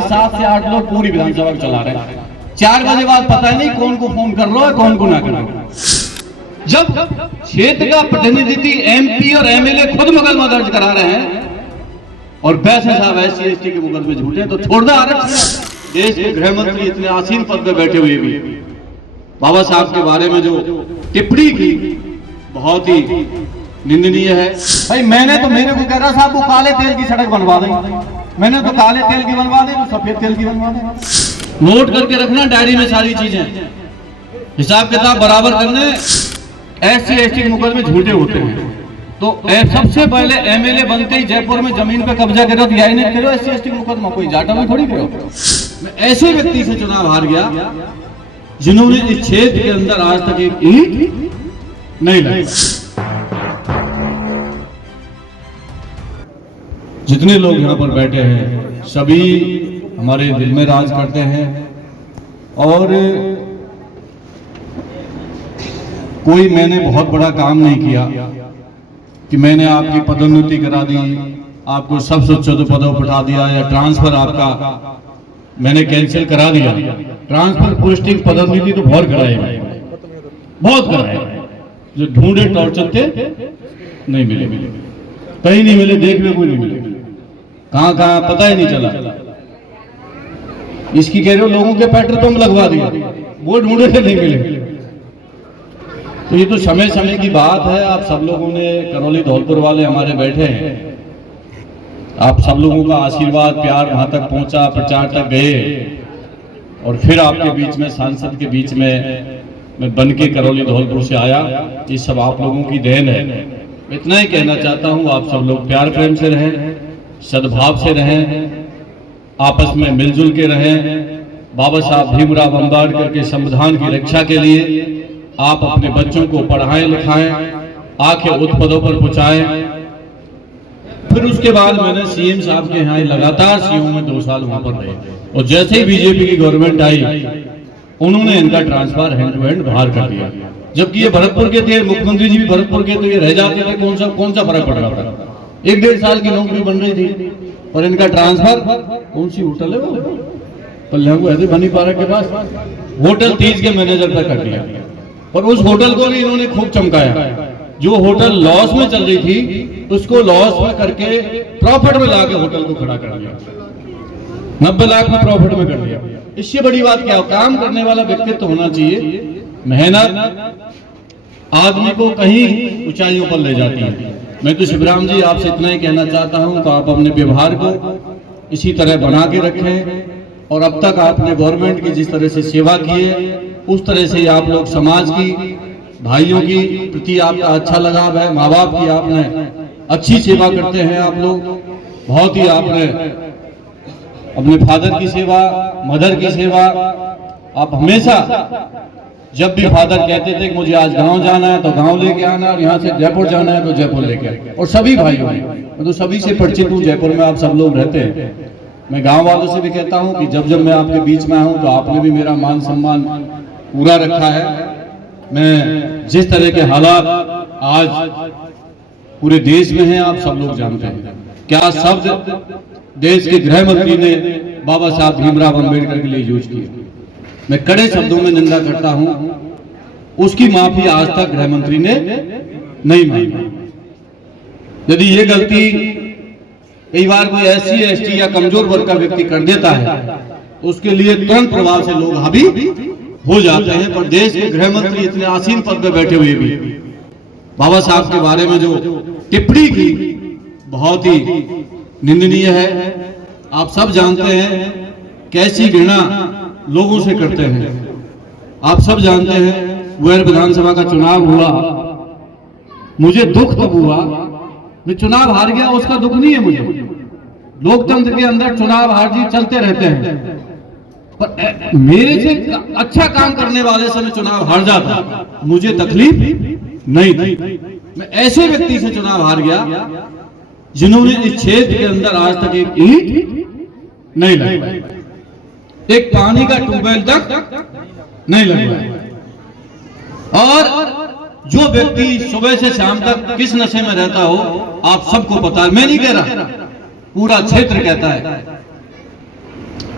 आगे 7 से 8 लोग पूरी विधानसभा को चला रहे हैं। 4 बजे बाद पता नहीं कौन को फोन कर रहा है, कौन को ना कर रहा है। जब क्षेत्र का प्रतिनिधि MP और MLA खुद मुकदमा दर्ज करा रहे हैं और वैसे साहब SC/ST के मुकदमे झूठे, तो छोड़ दो आरक्षण। देश के गृह मंत्री इतने आसीन पद पे बैठे हुए भी बाबा साहब के बारे में जो टिप्पणी की बहुत ही निंदनीय है। भाई मैंने तो मेरे को कह रहा साहब वो काले तेल की सड़क बनवा दें, मैंने तो काले तेल की बनवा दे, तो सफेद तेल की बनवा दे। नोट करके रखना डायरी में सारी चीजें, हिसाब किताब बराबर करने। SC/ST के मुकदमे झूठे होते हैं तो सबसे पहले MLA बनते ही जयपुर में जमीन पे कब्जा करो तो यही नहीं करो SC/ST मुकदमा, कोई जाटा में थोड़ी करो। मैं ऐसे व्यक्ति से चुनाव हार गया जिन्होंने इस क्षेत्र के अंदर आज तक एक ईंट नहीं लगाई। जितने लोग यहाँ पर बैठे हैं सभी हमारे दिल में राज करते हैं और कोई मैंने बहुत बड़ा काम नहीं किया कि मैंने आपकी पदोन्नति करा दी, आपको सबसे उच्च पदों पर उठा दिया या ट्रांसफर आपका मैंने कैंसिल करा दिया। ट्रांसफर पोस्टिंग पदोन्नति तो बहुत कराए, बहुत कराए, जो ढूंढे टॉर्चर थे नहीं मिले, कहीं नहीं मिले, देखने को नहीं मिले, कहां कहां पता ही नहीं चला। इसकी कह रहे हो लोगों के पेट्रोल पंप लगवा दिया, वो ढूंढे थे नहीं मिले। तो ये तो समय समय की बात है। आप सब लोगों ने करौली धौलपुर वाले हमारे बैठे हैं, आप सब लोगों का आशीर्वाद प्यार वहां तक पहुंचा, प्रचार तक गए और फिर आपके बीच में सांसद के बीच में मैं बन के करौली धौलपुर से आया। ये सब आप लोगों की देन है। इतना ही कहना चाहता हूँ, आप सब लोग प्यार प्रेम से रहें, सद्भाव से रहें, आपस में मिलजुल के रहें। बाबा साहब भीमराव अम्बेडकर के संविधान की रक्षा के लिए आप अपने बच्चों को पढ़ाएं लिखाएं, आके उच्च पदों पर पहुंचाएं। फिर उसके बाद मैंने CM साहब के यहाँ लगातार CO में 2 साल वहां पर रहे और जैसे ही BJP की गवर्नमेंट आई उन्होंने इनका ट्रांसफर हैंड टू हैंड बाहर कर दिया। जबकि ये भरतपुर के थे, मुख्यमंत्री जी भी भरतपुर के, तो ये रह जाते थे, कौन सा फर्क पड़ रहा था। 1-1.5 साल की नौकरी बन रही थी और इनका ट्रांसफर कौन सी होटल है वो पल्ले बनी पार्क के पास, होटल 30 के मैनेजर तक कर दिया। और उस होटल को भी इन्होंने खूब चमकाया। जो होटल लॉस में चल रही थी उसको लॉस में करके प्रॉफिट में लाके होटल को खड़ा कर दिया, 90 लाख में प्रॉफिट में कर दिया। इससे बड़ी बात क्या हो, काम करने वाला व्यक्तित्व होना चाहिए। मेहनत आदमी को कहीं ऊंचाइयों पर ले जाती है। मैं तो शिवराम जी आपसे इतना ही कहना चाहता हूं तो आप अपने व्यवहार को इसी तरह बना के रखें और अब तक आपने गवर्नमेंट की जिस तरह से सेवा की है उस तरह से आप लोग समाज की, भाइयों की प्रति आपका अच्छा लगाव है। माँ बाप की आपने अच्छी सेवा करते हैं आप लोग, बहुत ही आपने अपने फादर की सेवा, मदर की सेवा। आप हमेशा जब भी फादर कहते थे कि मुझे आज गांव जाना है तो गांव लेके आना, और यहाँ से जयपुर जाना है तो जयपुर लेके आना। और सभी भाइयों मैं तो सभी से परिचित हूँ, जयपुर में आप सब लोग रहते हैं। मैं गांव वालों से भी कहता हूँ कि जब जब मैं आपके बीच में आऊँ तो आपने भी मेरा मान सम्मान पूरा रखा है। मैं जिस तरह के हालात आज पूरे देश में हैं आप सब लोग जानते हैं। क्या शब्द देश के गृह मंत्री ने बाबा साहब भीमराव अम्बेडकर के लिए यूज किए, मैं कड़े शब्दों में निंदा करता हूं। उसकी माफी आज तक गृह मंत्री ने नहीं मांगी। यदि ये गलती कई बार कोई SC/ST या कमजोर वर्ग का व्यक्ति कर देता है तो उसके लिए तुरंत प्रभाव से लोग हावी हो जाते हैं। पर देश के गृह मंत्री इतने आसीन पद पे बैठे हुए भी बाबा साहब के बारे में जो टिप्पणी की बहुत ही निंदनीय है। आप सब जानते हैं कैसी घृणा लोगों से करते हैं। आप सब जानते हैं वह विधानसभा का चुनाव हुआ, मुझे दुख तब हुआ, मैं चुनाव हार गया उसका दुख नहीं है मुझे। लोकतंत्र के अंदर चुनाव हार जीत चलते रहते हैं, पर मेरे से अच्छा काम करने वाले से मैं चुनाव हार जाता, मुझे तकलीफ नहीं थी। मैं ऐसे व्यक्ति से चुनाव हार गया जिन्होंने इस क्षेत्र के अंदर आज तक एक ईंट नहीं लगाई, एक पानी का ट्यूबवेल तक नहीं लगवाया। और जो व्यक्ति सुबह से शाम तक किस नशे में रहता हो आप सबको पता है। मैं नहीं कह रहा, पूरा क्षेत्र कहता है।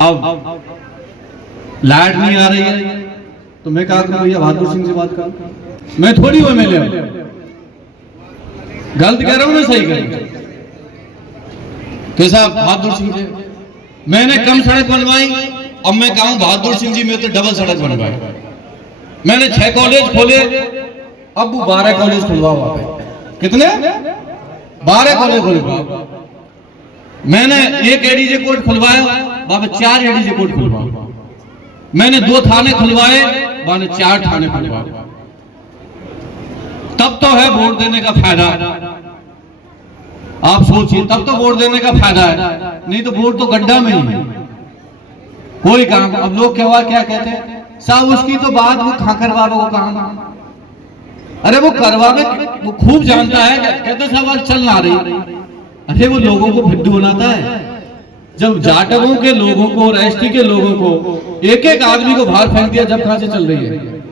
अब लाइट नहीं आ रही है तो मैं कहा करूं भैया बहादुर सिंह से बात कर, मैं थोड़ी वो एमएलए हूं, गलत कह रहा हूं मैं सही कह रहा हूं? कैसा बहादुर सिंह से मैंने कम सड़क बनवाई, अब मैं कहूं बहादुर सिंह जी में तो डबल सड़क बनवाई। मैंने 6 कॉलेज खोले, अब 12 कॉलेज खुलवाओ वहां पे। कितने? 12 कॉलेज खुलवाओ। मैंने एक एडीजे कोर्ट खुलवाया, वहां पे 4 एडीजे कोर्ट खुलवाओ। मैंने 2 थाने खुलवाए, वहां ने 4 थाने खुलवाए। तब तो है वोट देने का फायदा। आप सोचिए, तब तो वोट देने का फायदा है, नहीं तो वोट तो गड्ढा में ही है, कोई काम। अब लोग क्या कहते हैं साहब, उसकी तो बात वो खाकर बाबा को कहा, अरे वो करवावे, वो खूब जानता है। कहते सवाल चल ना रही, अरे वो लोगों को भिड्डू बनाता है। जब जाटवों के लोगों को और एसटी के लोगों को एक एक आदमी को बाहर फेंक दिया, जब कहां से चल रही है,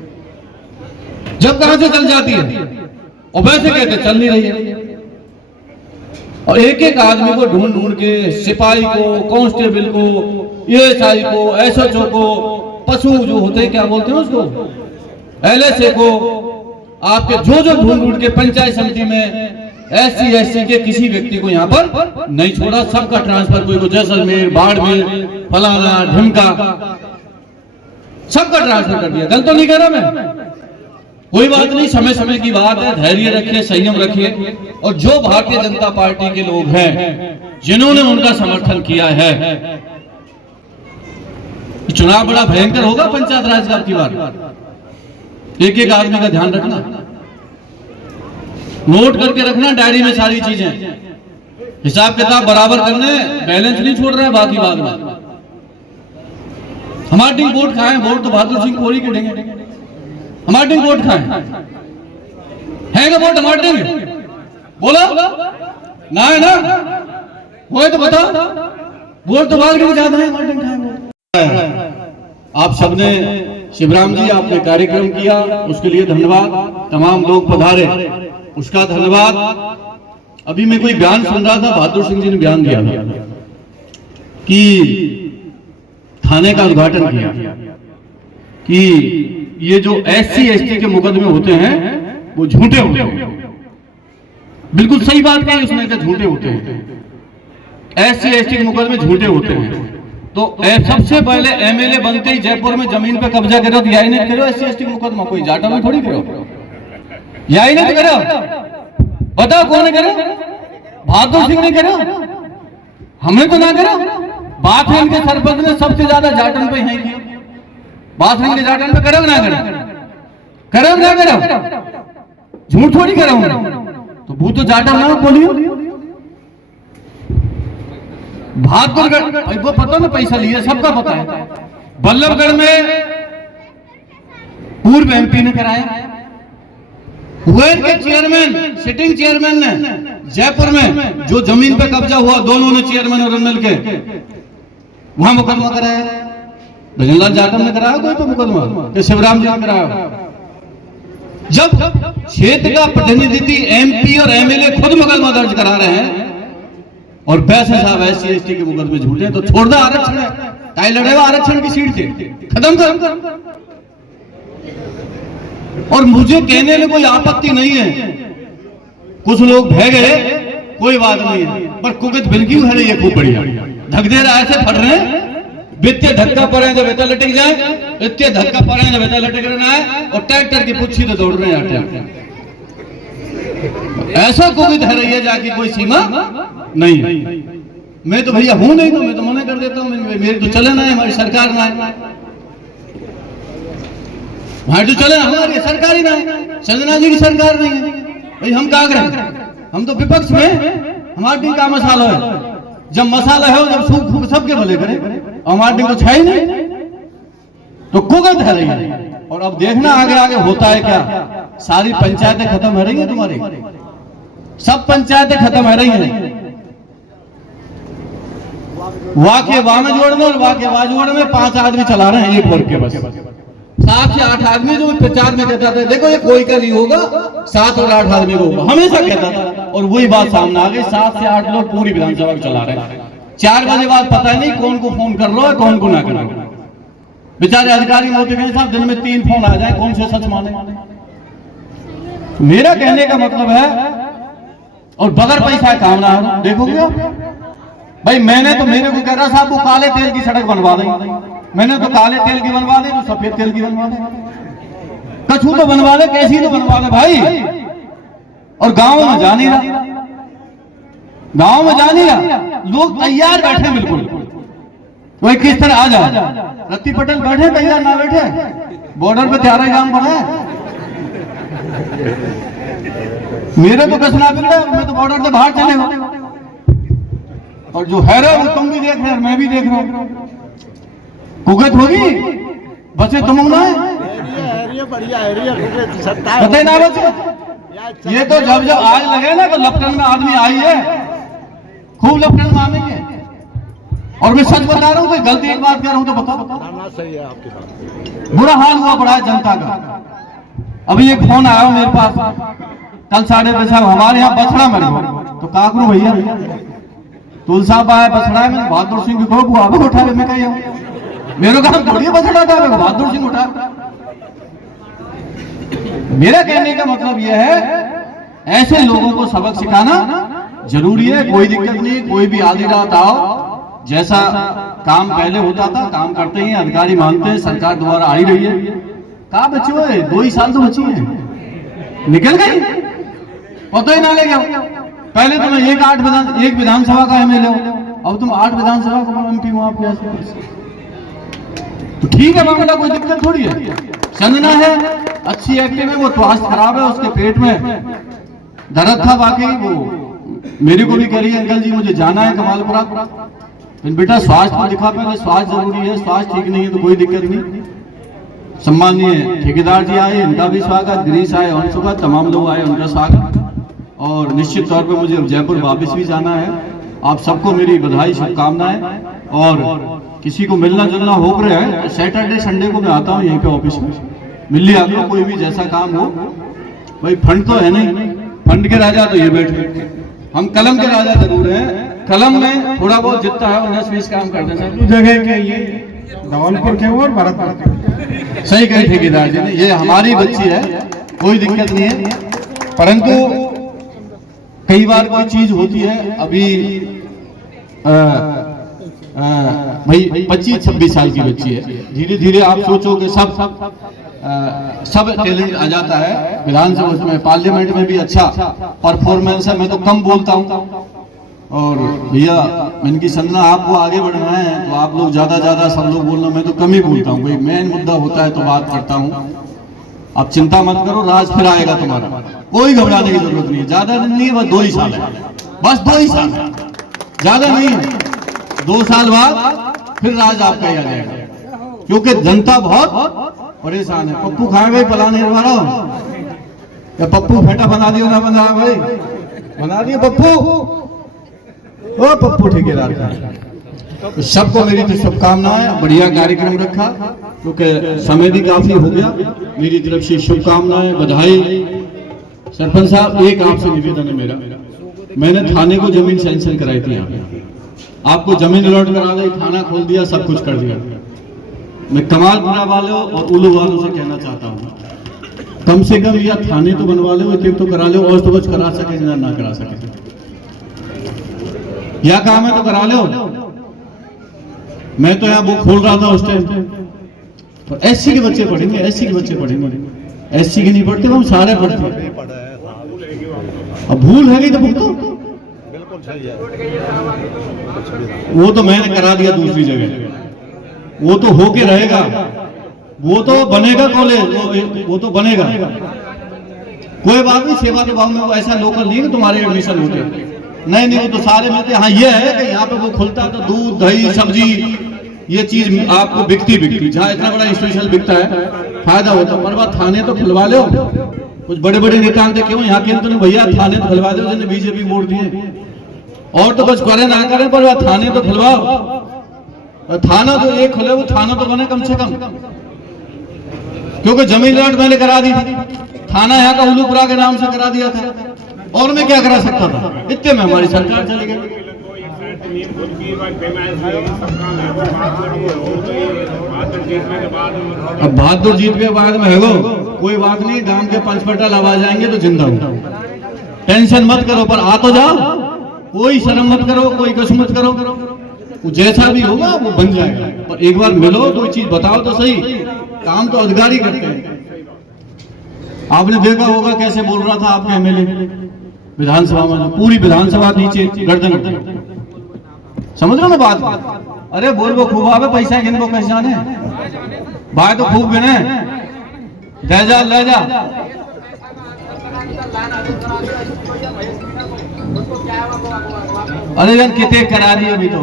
जब कहां से चल जाती है, और वैसे कहते चल नहीं रही है। और एक एक आदमी को ढूंढ ढूंढ के, सिपाही को, कांस्टेबल को, एएसआई को, एसएचओ को, पशु जो होते हैं क्या बोलते हैं उसको, एलएसए को, आपके जो ढूंढ ढूंढ के पंचायत समिति में एससी एसटी के किसी व्यक्ति को यहाँ पर नहीं छोड़ा, सबका ट्रांसफर, कोई को जैसलमेर, बाड़मेर, फलाना ढिमका, सबका ट्रांसफर कर दिया। गलत तो नहीं कह रहा मैं, कोई बात नहीं, समय समय की बात है, धैर्य रखिए, संयम रखिए। और जो भारतीय जनता पार्टी के लोग हैं जिन्होंने उनका समर्थन किया है, चुनाव बड़ा भयंकर होगा पंचायत राज का की बार। एक एक आदमी का ध्यान रखना, नोट करके रखना डायरी में सारी चीजें, हिसाब किताब बराबर करने, बैलेंस नहीं छोड़ रहा है बाकी बात में। हमारे वोट खाए, वोट तो बहादुर सिंह कोहली के देंगे, हमारे वोट खाए है क्या? वोट हमारे देंगे, बोलो ना है ना, वो तो बताओ, वोट तो बाल के ज्यादा है, हमारे खाए। आप सबने, शिवराम जी आपने कार्यक्रम किया, उसके लिए धन्यवाद। तमाम लोग पधारे, उसका धन्यवाद। अभी मैं कोई बयान सुन रहा था, बहादुर सिंह जी ने बयान दिया था कि थाने का उद्घाटन किया कि ये जो एससी एसटी के मुकदमे होते हैं वो झूठे होते हैं। बिल्कुल सही बात कही उसने, झूठे होते हैं, एससी एसटी के मुकदमे झूठे होते हैं। तो सबसे पहले एमएलए बनते ही जयपुर में जमीन पे कब्जा करो तो यही नहीं करो एससी एसटी मुकदमा, कोई जाटा में थोड़ी करो, यही नहीं करो। बताओ कौन ने करो? बहादुर सिंह ने करो, हमने तो ना करो। बात है इनके सरपंच ने सबसे ज्यादा जाटन पे ही किया, बात है इनके जाटन पे करो ना करो, करो ना करो, झूठ थोड़ी करो। तो वो तो जाटा ना बोलिए, बहादुरगढ़ वो पता ना पैसा लिया, सबका पता है। बल्लभगढ़ में पूर्व एमपी ने कराया, हुए के चेयरमैन, सिटिंग चेयरमैन ने जयपुर में जो जमीन पे कब्जा हुआ, दोनों ने चेयरमैन और मिलके वहां मुकदमा कराया। भजनलाल जाटव ने कराया कोई तो मुकदमा, कि शिवराम जी ने कराया? जब क्षेत्र का प्रतिनिधि एमपी और एमएलए खुद मुकदमा दर्ज करा रहे हैं और वैसे साहब एससी एसटी के मुकदमे झूठे, तो छोड़ दो आरक्षण, ताई लड़ेगा आरक्षण की सीट से, खत्म कर। और मुझे कहने में कोई आपत्ति नहीं है, कुछ लोग बह गए, कोई बात नहीं है, पर कुगत बिल्की है ये खूब बढ़िया धक दे रहा, ऐसे फट रहे हैं, वित्तीय धक्का पड़े जब वेता लटक जाए, वित्तीय धक्का पड़े जब वेता लटक रहा है, और ट्रैक्टर की पुच्छी तो दौड़ रहे हैं। ऐसा कुगत है रही है जाके कोई सीमा नहीं है। मैं तो भैया हूं नहीं, तो मैं तो मना कर देता हूं, मेरी तो चले ना है, हमारी सरकार ना है, हमारी तो चले, हमारी सरकार ही ना है, संजना जी की सरकार नहीं है। भाई हम क्या करें, हम तो विपक्ष में, हमारे का मसाला है, जब मसाला है जब सूख फूक सबके भले करें, हमारे को छाई नहीं, तो कुगत है रही है। और अब देखना आगे आगे होता है क्या, सारी पंचायतें खत्म हो रही है तुम्हारी, सब पंचायतें खत्म हो रही हैं। वाके वाह में जोड़ने और वाके वाह जोड़ने में 5 आदमी चला रहे हैं एक वर्ग के, बस 7 से 8 आदमी जो प्रचार में कहता था देखो ये कोई का नहीं होगा, 7 और 8 आदमी को होगा, हमेशा कहता था। और वही बात सामने आ गई, 7 से 8 लोग पूरी विधानसभा को चला रहे हैं। 4 बजे बाद पता नहीं कौन को फोन कर रहा है, कौन को ना कर रहा है। बेचारे अधिकारी मोदी कहें साहब दिन में 3 फोन आ जाए, कौन से सच माने। मेरा कहने का मतलब है, और बगैर पैसा काम ना हो, देखोगे आप भाई। मैंने तो मेरे को कह रहा साहब वो काले तेल की सड़क बनवा दें, मैंने तो काले तेल की बनवा दे, तो सफेद तेल की बनवा दे, कछू तो बनवा दे, कैसी तो बनवा दे भाई। और गांव में जा नहीं रहा, गांव में जा नहीं रहा, लोग तैयार बैठे बिल्कुल। वही किस तरह आ जा रत्ती पटेल बैठे तैयार ना बैठे, बॉर्डर पे 13 एग्जाम पड़ा है। मेरे तो कसना बिगड़ा, मैं तो बॉर्डर से बाहर चले गए। और जो है वो तुम भी देख रहे हो, मैं भी देख रहा हूं। कुगत होगी बचे तुम ना है, पता ही ना बचे। ये तो जब जब आग लगे ना तो लपटन में आदमी आई है, खूब लपटन मारेंगे। और मैं सच बता रहा हूँ, कोई गलती एक बात कह रहा हूँ तो बताओ। सही है आपकी बात। बुरा हाल हुआ पड़ा है जनता का। अभी एक फोन आया मेरे पास कल 10:30 साहब हमारे यहाँ बछड़ा मर गया, तो का करूं भैया, तुल साहब आया बछड़ा में, बहादुर सिंह को बुआबे उठा, मैं कही मेरे काम थोड़ी बछड़ा था, बहादुर सिंह उठा। मेरा कहने का मतलब यह है, ऐसे लोगों को सबक सिखाना जरूरी है। कोई दिक्कत नहीं, कोई भी आधी रात आओ, जैसा काम पहले होता था काम करते ही, अधिकारी मानते हैं, सरकार द्वारा आई रही है। कहा बच्चे हुए 2 ही साल तो बची है, निकल गई, पता ही ना ले गया। पहले तुम एक विधानसभा का एमएलए हो, अब तुम 8 विधानसभा का एमपी हो आपके आसपास। तो ठीक है मामला, कोई दिक्कत थोड़ी है। संजना है अच्छी एक्टिव है, वो स्वास्थ्य खराब है, उसके पेट में दर्द था वाकई। वो मेरे को भी कह रही है अंकल जी मुझे जाना है कमालपुरा। बेटा स्वास्थ्य को दिखा, पहले स्वास्थ्य जरूरी है, स्वास्थ्य ठीक नहीं है तो कोई दिक्कत नहीं। सम्मानीय ठेकेदार जी आए, इनका भी स्वागत, गिरीश आए, अंशुका, तमाम लोग आए, उनका स्वागत। और निश्चित तौर पे मुझे जयपुर वापस भी जाना है। आप सबको मेरी बधाई, शुभकामनाएं। और किसी को मिलना जुलना हो रहा है, सैटरडे संडे को मैं आता हूँ यहीं पे ऑफिस में, मिल लिया करो, कोई भी जैसा काम हो। भाई फंड तो है नहीं, फंड के राजा तो ये बैठे, हम कलम के राजा जरूर हैं। कलम में थोड़ा बहुत जितना है 19-20 काम करते हैं जगह के, ये धौलपुर के और भरतपुर के। सही कही ठेकेदार जी ने, ये हमारी बच्ची है, कोई दिक्कत नहीं है। परंतु कई बार कोई चीज होती है, अभी भाई 25-26 साल की बच्ची है, धीरे धीरे आप सोचोगे सब टैलेंट आ जाता है। विधानसभा में, पार्लियामेंट में भी अच्छा परफॉर्मेंस है। मैं तो कम बोलता हूँ, और भैया इनकी संजना आपको आगे बढ़ना है तो आप लोग ज्यादा सब लोग बोलना, मैं तो कम ही बोलता हूँ। कोई मेन मुद्दा होता है तो बात करता हूँ। आप चिंता मत करो, राज फिर आएगा तुम्हारा, कोई घबराने की जरूरत नहीं है। ज्यादा दिन नहीं है, बस 2 ही साल है, बस 2 ही साल है, ज्यादा नहीं है। 2 साल बाद फिर राज आपका ही आ जाएगा, क्योंकि जनता बहुत परेशान है। पप्पू खाए भाई पलाने वाला, या पप्पू फेटा बना दियो ना बना भाई, बना दियो पप्पू, ओ पप्पू ठेकेदार का। तो सबको मेरी तो शुभकामनाएं, बढ़िया कार्यक्रम रखा, क्योंकि समय भी काफी हो गया। मेरी तरफ से शुभकामनाएं, बधाई। सरपंच साहब एक आपसे निवेदन है मेरा, मैंने थाने को जमीन सैंक्शन कराई थी, आपको जमीन अलॉट करा दी, थाना खोल दिया, सब कुछ कर दिया। मैं कमालपुरा वालों और उल्लू वालों से कहना चाहता हूँ, कम से कम या थाने तो बनवा लो, एक तो करा लो, और तो कुछ करा सके ना करा सके, क्या काम है तो करा लो। मैं तो यहाँ वो खोल रहा था उस टाइम, तो एससी के बच्चे पढ़ेंगे, एससी के बच्चे पढ़ेंगे, एससी के नहीं पढ़ते, हम सारे पढ़ते। अब भूल है तो भुगतो, बिल्कुल सही है। वो तो मैंने करा दिया दूसरी जगह, वो तो होके रहेगा, वो तो बनेगा कॉलेज, वो तो बनेगा, कोई बात नहीं। सेवा के भाव में वो ऐसा लोकल नहीं है तुम्हारे एडमिशन होते, नहीं वो तो सारे मिलते। हाँ ये है कि यहाँ पे वो खुलता तो दूध दही सब्जी ये चीज आपको बिकती जहाँ इतना बड़ा स्टेशन बिकता है, फायदा होता। पर बात थाने तो खुलवा लो, कुछ बड़े बड़े नेता क्यों यहाँ के तो भैया थाने तो खुलवा दो, जिन्हें बीजेपी वोट दिए, और तो कुछ करे ना करे, पर बात थाने तो खुलवाओ। थाना जो एक खुले वो थाना तो बने कम से कम, क्योंकि जमीन लॉट मैंने करा दी थी, थाना यहाँ का उल्लूपुरा के नाम से करा दिया था, और मैं क्या करा सकता था, इतने में हमारी सरकार चली गई। माननीय खुद की बात पैमाइश हुई, सबका मैं हो गई, बहादुर जीतने के बाद अब बहादुर जीत के बाद में है वो कोई बात नहीं, गांव के पंचपटा लगा जाएंगे तो जिंदा हो, टेंशन मत करो, पर आ तो जाओ, कोई शर्म मत करो, कोई कश मत करो, वो जैसा भी होगा वो बन जाएगा, पर एक बार मिलो तो चीज बताओ तो सही, काम तो अधिकारी करते हैं। आपने देखा होगा कैसे बोल रहा था आपके एमएलए विधानसभा में, पूरी विधानसभा नीचे गर्दन, समझ रहे हो ना बात? अरे बोल वो खूब आवे, पैसा गिनको कैसे जाने, भाई तो खूब गिने, ले जा ले जा। अरे यार कितने करा दिए, अभी तो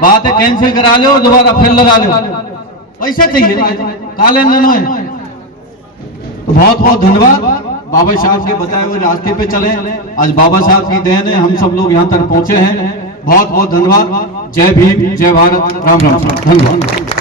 बात है कैंसिल करा लो, दोबारा फिर लगा लो, पैसा चाहिए काले है। तो बहुत बहुत धन्यवाद, बाबा साहब के बताए हुए रास्ते पे चले, आज बाबा साहब की देन है हम सब लोग यहाँ तक पहुंचे हैं, बहुत बहुत धन्यवाद। जय भीम, जय भारत, राम राम, धन्यवाद।